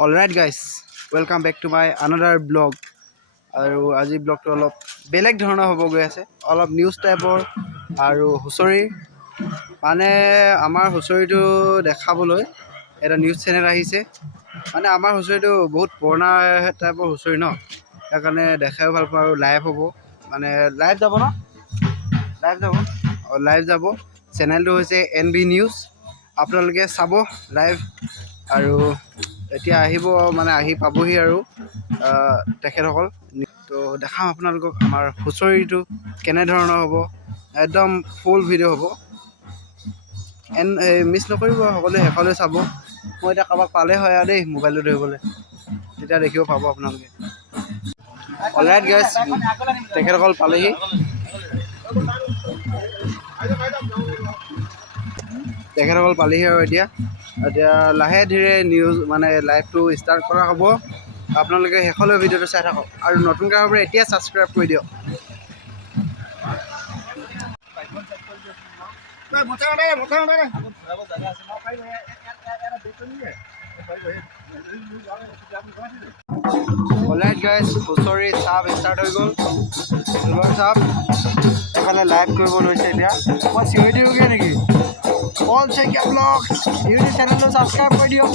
Alright guys, welcome back to my another vlog. আৰু আজি ব্লগটো অলপ বেলেগ ধৰণৰ হ'ব গৈ আছে, অলপ নিউজ টাইপৰ আৰু হুঁচৰি। মানে আমাৰ হুঁচৰিটো দেখাবলৈ এটা নিউজ চেনেল আহিছে। মানে আমাৰ হুঁচৰিটো বহুত পুৰণা টাইপৰ হুঁচৰি ন, সেইকাৰণে দেখাই ভাল পাওঁ। আৰু লাইভ হ'ব, মানে লাইভ যাব ন, লাইভ যাব। চেনেলটো হৈছে NB নিউজ, আপোনালোকে চাব লাইভ। আৰু এতিয়া আহিব, মানে আহি পাবহি আৰু তেখেতসকল। তো দেখাম আপোনালোকক আমাৰ হুঁচৰিটো কেনেধৰণৰ হ'ব, একদম ফুল ভিডিঅ' হ'ব। মিছ নকৰিব, সকলোৱে শেষলৈ চাব। মই এতিয়া কাৰোবাক পালে হয় আৰু দেই মোবাইলটো ধৰিবলৈ, তেতিয়া দেখিব পাব আপোনালোকে। অলৰাইট গাইজ, তেখেতসকল পালেহি। আৰু এতিয়া লাহে ধীৰে নিউজ মানে লাইভটো ষ্টাৰ্ট কৰা হ'ব। আপোনালোকে শেষলৈ ভিডিঅ'টো চাই থাকক, আৰু নতুনকৈ হ'ব এতিয়া ছাবস্ক্ৰাইব কৰি দিয়ক। অলৰাইট গাইজ, হুঁচৰি চাপ ষ্টাৰ্ট হৈ গ'ল। ঢোলৰ চাপ এফালে লাইভ কৰিব লৈছে। এতিয়া মই চিঞৰি দিওঁগৈ নেকি? অল শইকীয়া ব্লগছ ইউটিউব চেনেলটো ছাবস্ক্ৰাইব কৰি দিয়ক।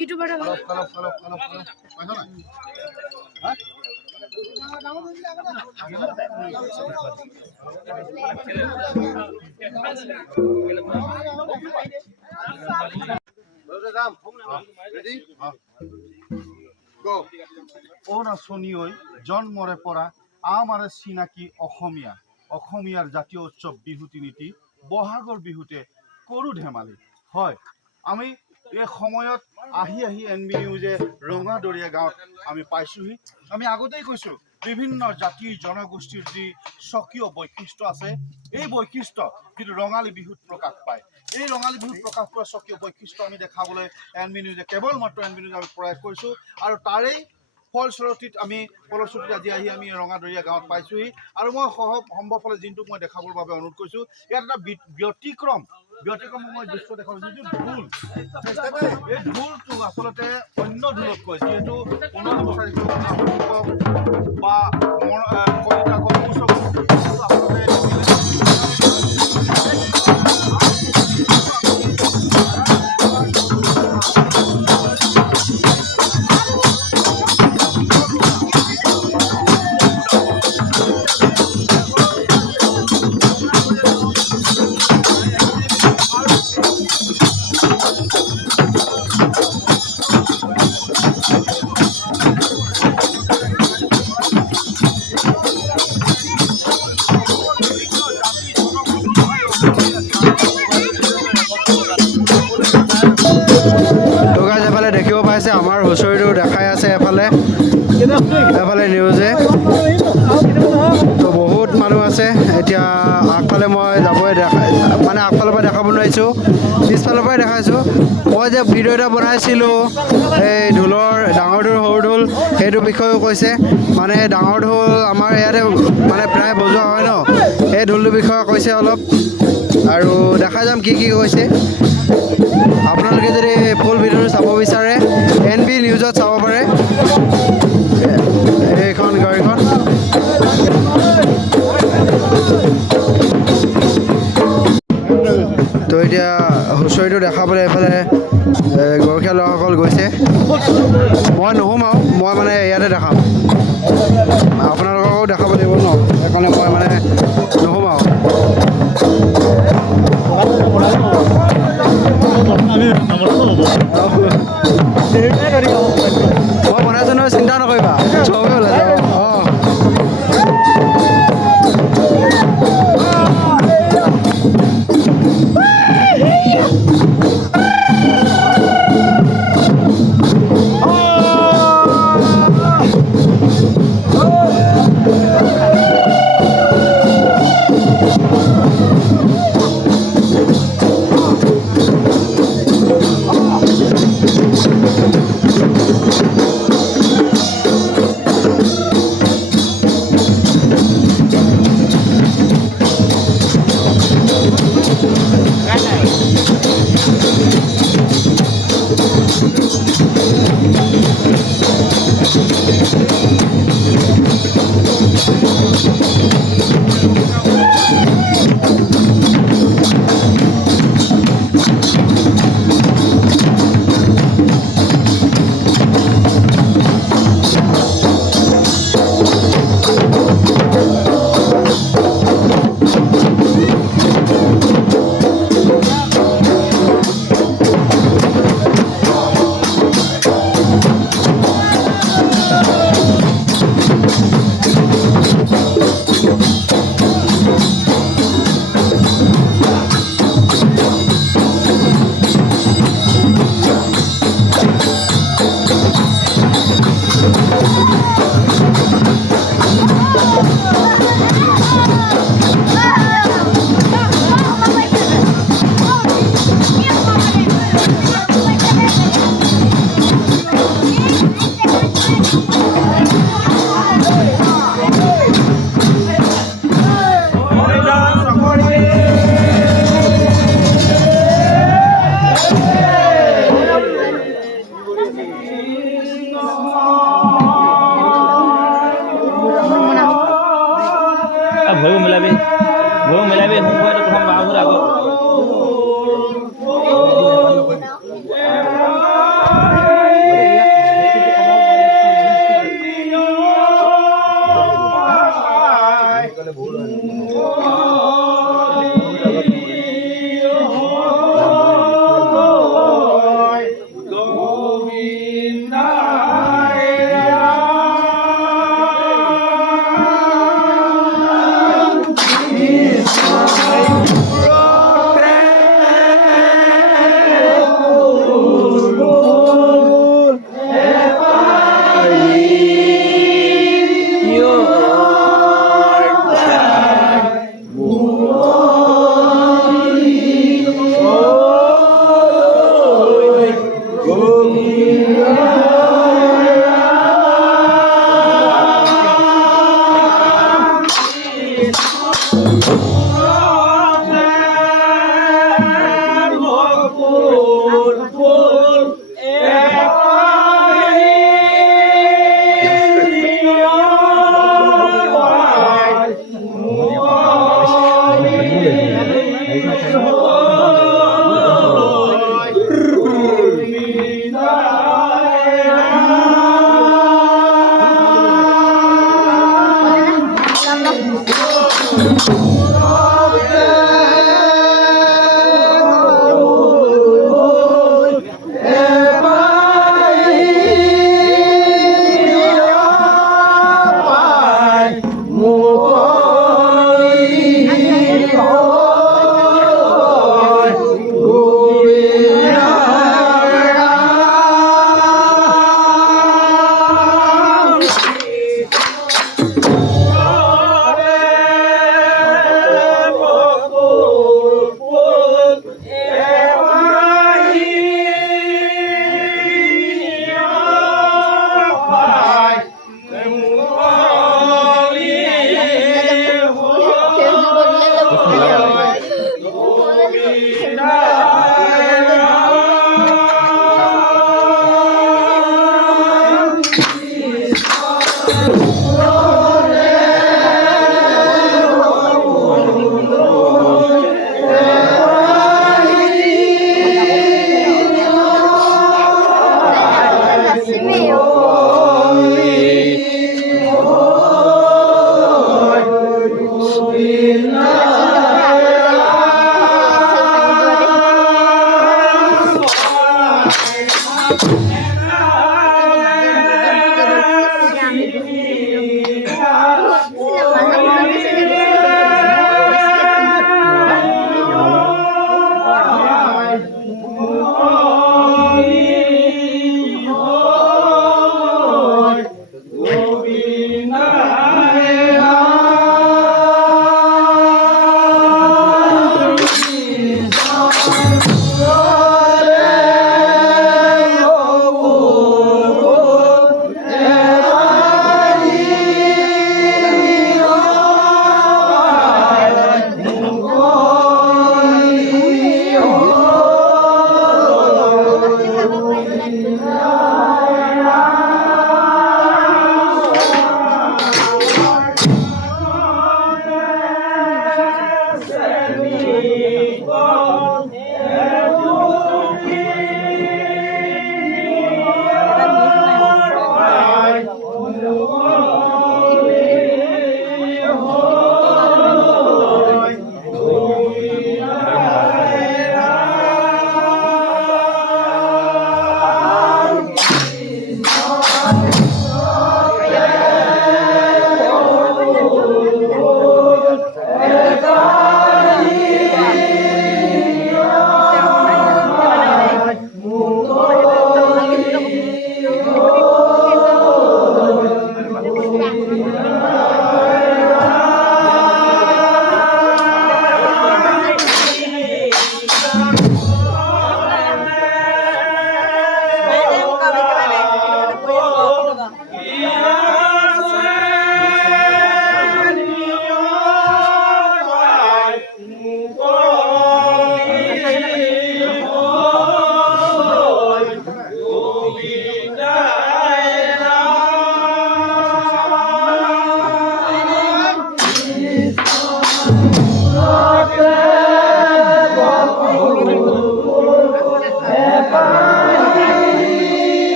ইউটিউবাৰ অনাচনীয় জন্মৰে পৰা আমাৰে চিনাকি অসমীয়াৰ জাতীয় উৎসৱ বিহু তিনিটি। বহাগৰ বিহুতে কৰো ধেমালি। হয়, আমি এই সময়ত আহি NB নিউজে ৰঙাদৰীয়া গাঁৱত আমি পাইছোহি। আমি আগতেই কৈছো, বিভিন্ন জাতি জনগোষ্ঠীৰ যি স্বকীয় বৈশিষ্ট্য আছে, এই বৈশিষ্ট্য যিটো ৰঙালী বিহুত প্ৰকাশ পায়। এই ৰঙালী বিহুত প্ৰকাশ পোৱা স্বকীয় বৈশিষ্ট্য আমি দেখাবলৈ NB নিউজে কেৱল মাত্ৰ NB নিউজে আমি প্ৰয়াস কৰিছো। আৰু তাৰেই ফলশ্ৰুতিত আজি আমি ৰঙাদৰীয়া গাঁৱত পাইছোহি। আৰু মই সম্ভৱ হ'লে যিটোক মই দেখাবৰ বাবে অনুৰোধ কৰিছো, ইয়াত এটা ব্যতিক্ৰম মই দৃশ্য দেখাব। যিটো ঢোল, এই ঢোলটো আচলতে অন্য ঢোলতকৈ, যিহেতু বা পাইছে আমাৰ হুঁচৰিটো দেখাই আছে এফালে নিউজে তো বহুত মানুহ আছে এতিয়া আগফালে মই যাবই মানে আগফালৰ পৰা দেখাব নোৱাৰিছোঁ পিছফালৰ পৰাই দেখাইছোঁ মই যে ভিডিঅ' এটা বনাইছিলোঁ এই ঢোলৰ ডাঙৰ ঢোল সৰু ঢোল সেইটো বিষয়েও কৈছে মানে ডাঙৰ ঢোল আমাৰ ইয়াতে মানে প্ৰায় বজোৱা হয় ন সেই ঢোলটোৰ বিষয়ে কৈছে অলপ আৰু দেখা যাম কি কৈছে আপোনালোকে যদি ফুল ভিডিঅ'টো চাব বিচাৰে NB নিউজত চাব পাৰে এইখন গাড়ীখন তো এতিয়া হুঁচৰিটো দেখাবলৈ এইফালে গৰখীয়া ল'ৰাসকল গৈছে মই নোসোমাওঁ মই মানে ইয়াতে দেখাম আপোনালোককো দেখাব লাগিব ন সেইকাৰণে মই মানে নোসোমাওঁ মই বনাইছোঁ নহয় চিন্তা নকৰিবা চবেই ওলাই যাব অঁ ভয়ো মিলাবি সোমবাৰে প্ৰথম বাহুৰ আগত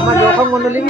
আমার দর্শক মণ্ডলী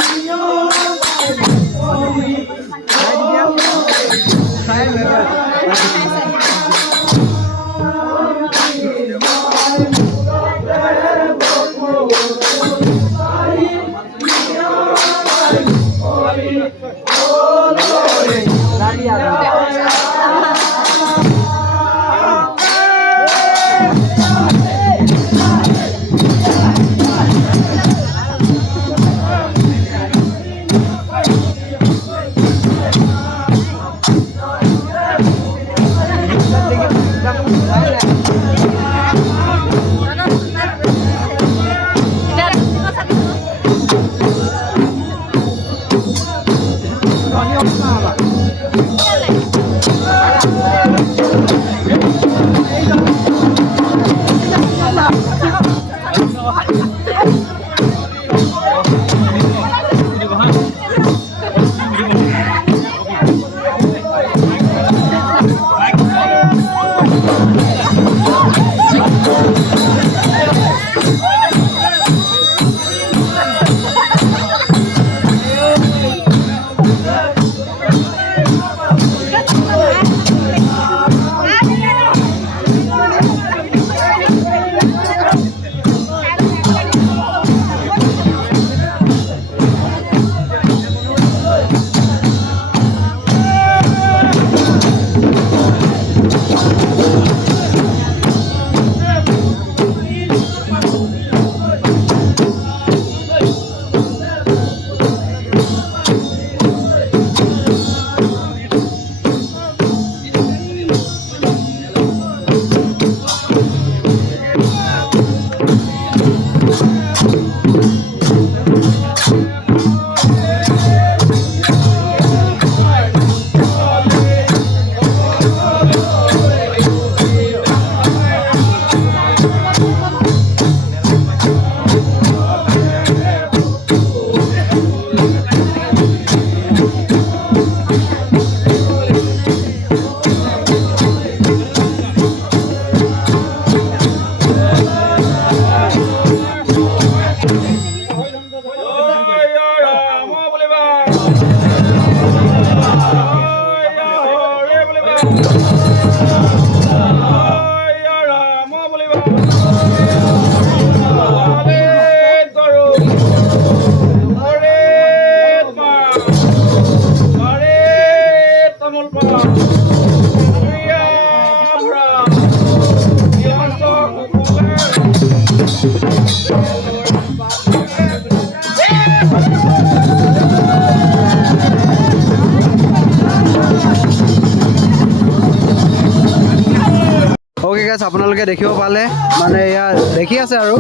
ওকে গাইজ আপোনালোকে দেখিব পালে মানে ইয়াত দেখি আছে আৰু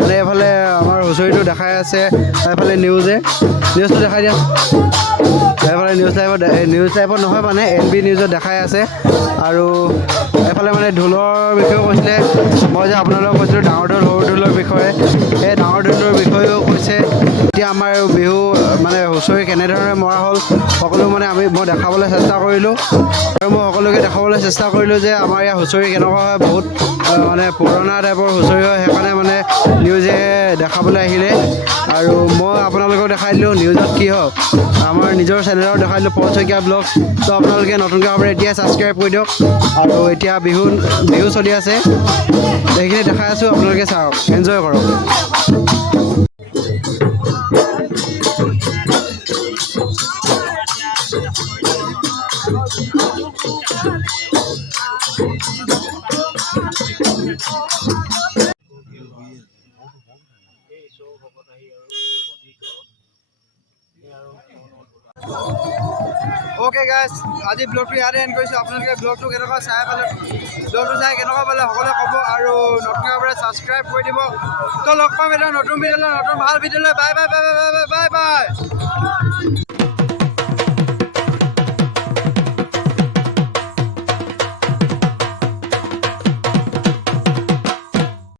মানে এইফালে আমাৰ হুঁচৰিটো দেখাই আছে এইফালে নিউজটো দেখাই দিয়া এইফালে নিউজ লাইভত নহয় মানে NB নিউজত দেখাই আছে আৰু এইফালে মানে ঢোলৰ বিষয়েও কৈছিলে মই যে আপোনালোকক কৈছিলোঁ ডাঙৰ ঢোল সৰু ঢোলৰ বিষয়ে এই ডাঙৰ ঢোলৰ বিষয়েও কৈছে এতিয়া আমাৰ বিহু মানে হুঁচৰি কেনেধৰণে মৰা হ'ল সকলো মানে মই দেখাবলৈ চেষ্টা কৰিলোঁ আৰু মই সকলোকে দেখাবলৈ চেষ্টা কৰিলোঁ যে আমাৰ ইয়াৰ হুঁচৰি কেনেকুৱা হয় বহুত মানে পুৰণা টাইপৰ হুঁচৰি হয় সেইকাৰণে মানে নিউজে দেখাবলৈ আহিলে আৰু মই আপোনালোকক দেখাই দিলোঁ নিউজত কি হওক আমাৰ নিজৰ চেনেলত দেখাই দিলোঁ পল শইকীয়া ব্লগ তো আপোনালোকে নতুনকৈ ভাৱে এতিয়াই ছাবস্ক্ৰাইব কৰি দিয়ক আৰু এতিয়া বিহু চলি আছে সেইখিনি দেখাই আছোঁ আপোনালোকে চাওক এনজয় কৰক Okay guys, আজি ব্লগটো ইয়াতে এণ্ড কৰিছোঁ আপোনালোকে ব্লগটো কেনেকুৱা চাই পালে ব্লগটো চাই কেনেকুৱা পালে সকলোৱে ক'ব আৰু নতুনকৈ ছাবস্ক্ৰাইব কৰি দিব তো লগ পাম এটা নতুন ভিডিঅ'লৈ নতুন ভাল ভিডিঅ'লৈ bye bye bye bye bye bye bye